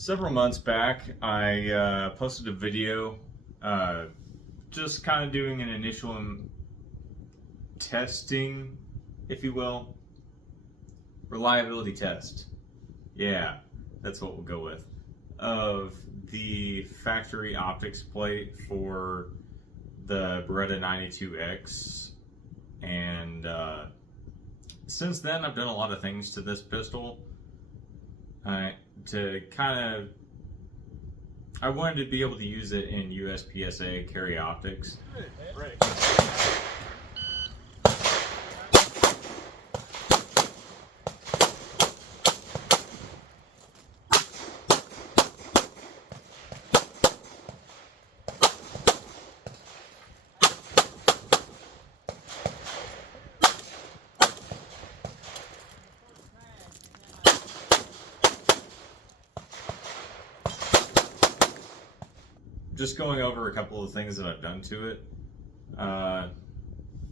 Several months back, I posted a video just kind of doing an initial testing, if you will, reliability test. Yeah, that's what we'll go with. Of the factory optics plate for the Beretta 92X. And since then, I've done a lot of things to this pistol. I wanted to be able to use it in USPSA carry optics. Ready. Just going over a couple of things that I've done to it.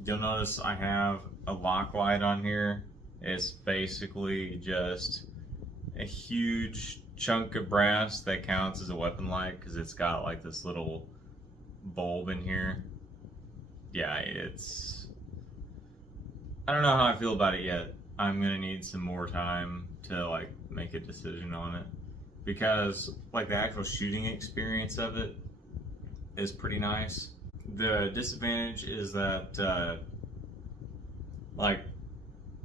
You'll notice I have a lock light on here. It's basically just a huge chunk of brass that counts as a weapon light because it's got like this little bulb in here. Yeah, I don't know how I feel about it yet. I'm gonna need some more time to like make a decision on it because like the actual shooting experience of it is pretty nice. The disadvantage is that like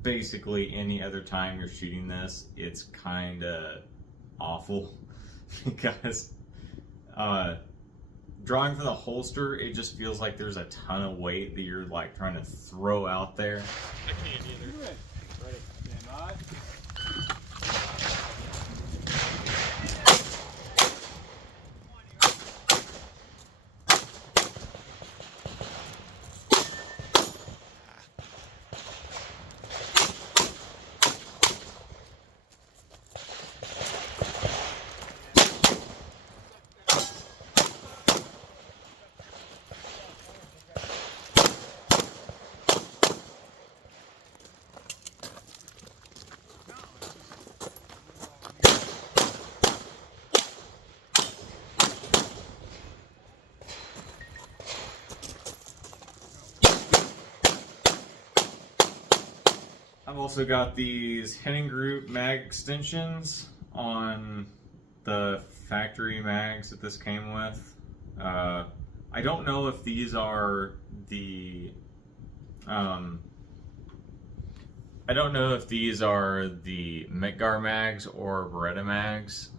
basically any other time you're shooting this, it's kind of awful because drawing from the holster, it just feels like there's a ton of weight that you're like trying to throw out there. I can't either. Ready. Stand by. I've also got these Henning Group mag extensions on the factory mags that this came with. I don't know if these are the Midgar mags or Beretta mags.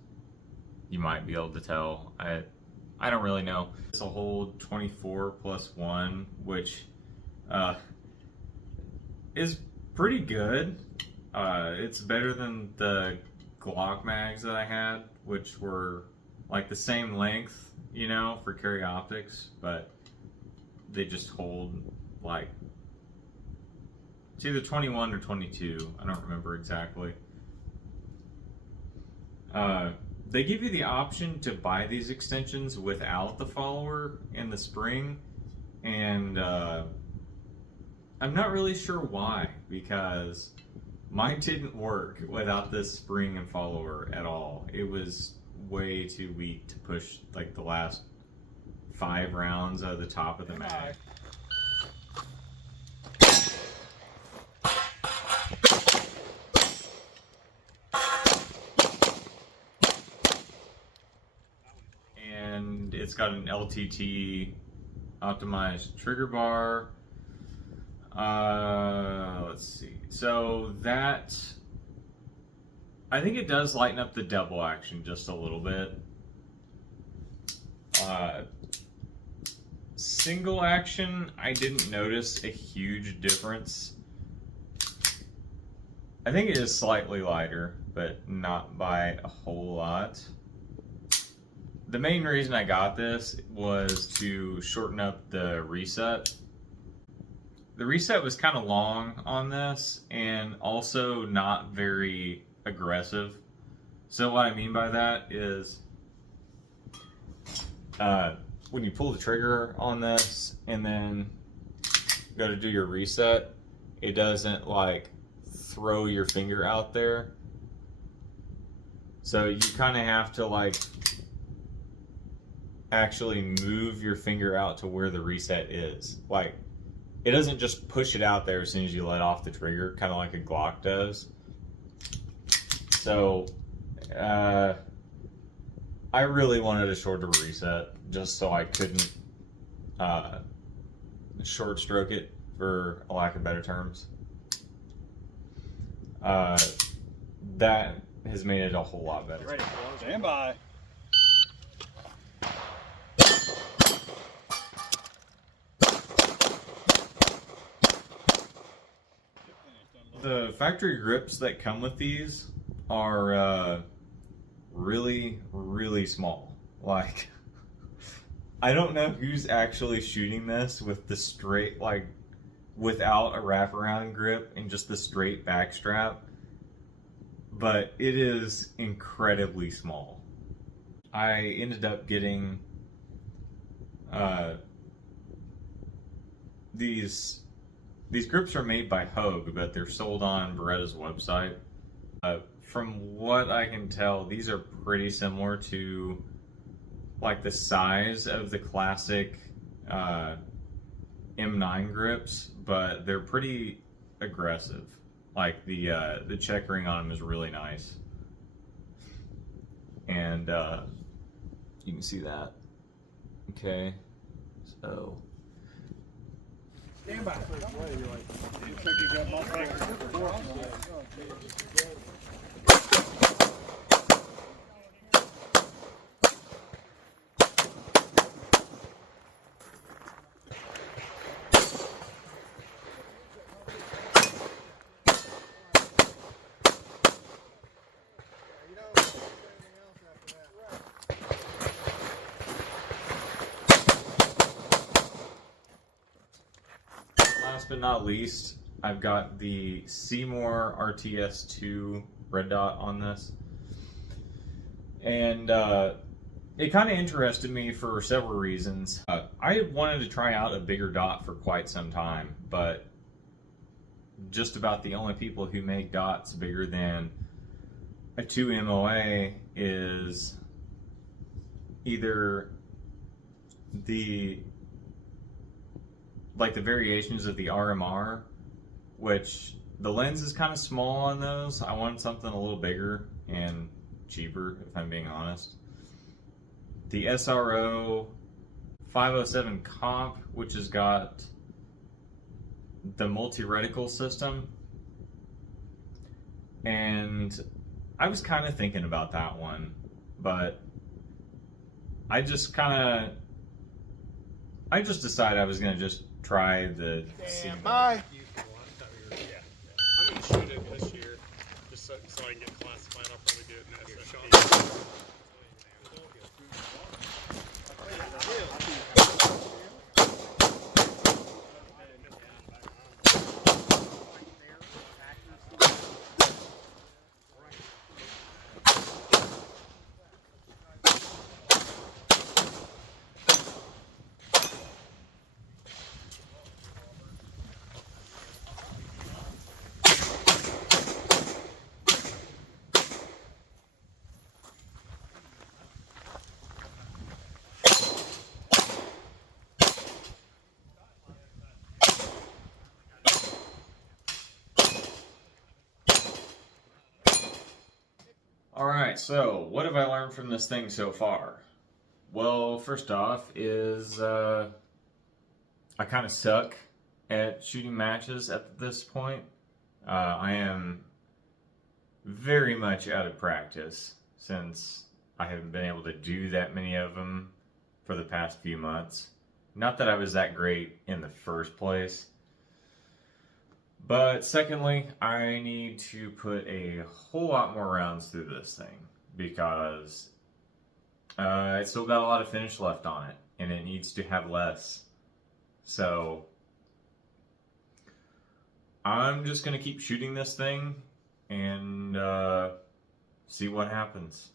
You might be able to tell. I don't really know. It's a whole 24+1, which is pretty good. It's better than the Glock mags that I had, which were like the same length, you know, for carry optics, but they just hold like, it's either 21 or 22. I don't remember exactly. They give you the option to buy these extensions without the follower and the spring, and I'm not really sure why, because mine didn't work without this spring and follower at all. It was way too weak to push like the last 5 rounds out of the top of the mag. And it's got an LTT optimized trigger bar. Let's see. So that, I think it does lighten up the double action just a little bit. Single action, I didn't notice a huge difference. I think it is slightly lighter, but not by a whole lot. The main reason I got this was to shorten up the reset. The reset was kind of long on this and also not very aggressive. So what I mean by that is when you pull the trigger on this and then go to do your reset, it doesn't like throw your finger out there. So you kind of have to like actually move your finger out to where the reset is. Like, it doesn't just push it out there as soon as you let off the trigger, kind of like a Glock does. So, I really wanted a shorter reset just so I couldn't short stroke it, for a lack of better terms. That has made it a whole lot better. Ready. Stand by. The factory grips that come with these are really, really small. Like, I don't know who's actually shooting this with the straight, like, without a wraparound grip and just the straight back strap, but it is incredibly small. I ended up getting these grips are made by Hogue, but they're sold on Beretta's website. From what I can tell, these are pretty similar to like the size of the classic M9 grips, but they're pretty aggressive. Like the checkering on them is really nice, and you can see that. Okay, so. Stand by. Looks like you got my Last but not least, I've got the Seymour RTS2 red dot on this, and it kind of interested me for several reasons. I wanted to try out a bigger dot for quite some time, but just about the only people who make dots bigger than a 2 MOA is either the variations of the RMR, which the lens is kind of small on those. I wanted something a little bigger and cheaper, if I'm being honest. The SRO 507 comp, which has got the multi-reticle system, and I was kind of thinking about that one, but I just decided I was going to just try the Stand by. I'm going to shoot it this year, just so I can get classified. I'll probably do it in SFP. Alright, so what have I learned from this thing so far? Well, first off is I kind of suck at shooting matches at this point. I am very much out of practice since I haven't been able to do that many of them for the past few months. Not that I was that great in the first place. But secondly, I need to put a whole lot more rounds through this thing because it's still got a lot of finish left on it and it needs to have less. So I'm just going to keep shooting this thing and see what happens.